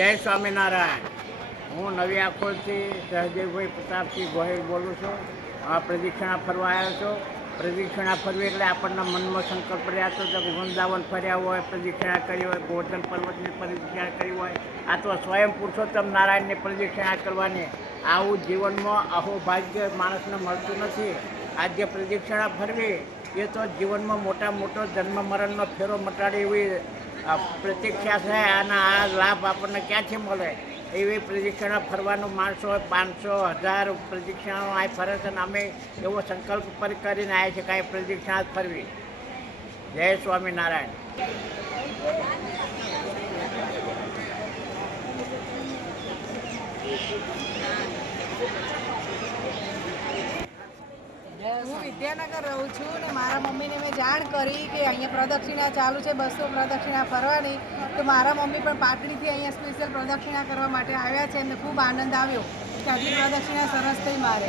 જય સ્વામિનારાયણ. હું નવી આખોલથી સહદેવભાઈ પ્રતાપસિંહ ગોહિલ બોલું છું. આ પ્રદક્ષિણા ફરવા આવ્યો છું. પ્રદક્ષિણા ફરવી એટલે આપણને મનમાં સંકલ્પ રહ્યા તો કે વૃંદાવન ફર્યા હોય, પ્રદક્ષિણા કરી હોય, ગોવર્ધન પર્વતની પ્રદક્ષિણા કરી હોય તો સ્વયં પુરુષોત્તમ નારાયણની પ્રદક્ષિણા કરવાની. આવું જીવનમાં અહોભાગ્ય માણસને મળતું નથી. આજે પ્રદક્ષિણા ફરવી, એ તો જીવનમાં મોટા મોટો જન્મ મરણનો ફેરો મટાડે એવી પ્રતીક્ષા છે અને આ લાભ આપણને ક્યાંથી મળે? એવી પ્રદક્ષિણા ફરવાનું માણસો પાંચસો, હજાર પ્રદક્ષિણાઓ આ ફરે છે અને અમે એવો સંકલ્પ પર કરીને આવ્યા છે કાંઈ પ્રદિક્ષણા ફરવી. જય સ્વામિનારાયણ. હું વિદ્યાનગર રહું છું ને મારા મમ્મીને મેં જાણ કરી કે અહીંયા પ્રદક્ષિણા ચાલુ છે, બસો પ્રદક્ષિણા ફરવાની. તો મારા મમ્મી પણ પાટડીથી અહીંયા સ્પેશિયલ પ્રદક્ષિણા કરવા માટે આવ્યા છે એમને ખૂબ આનંદ આવ્યો કે આટલી પ્રદક્ષિણા સરસ થઈ મારે.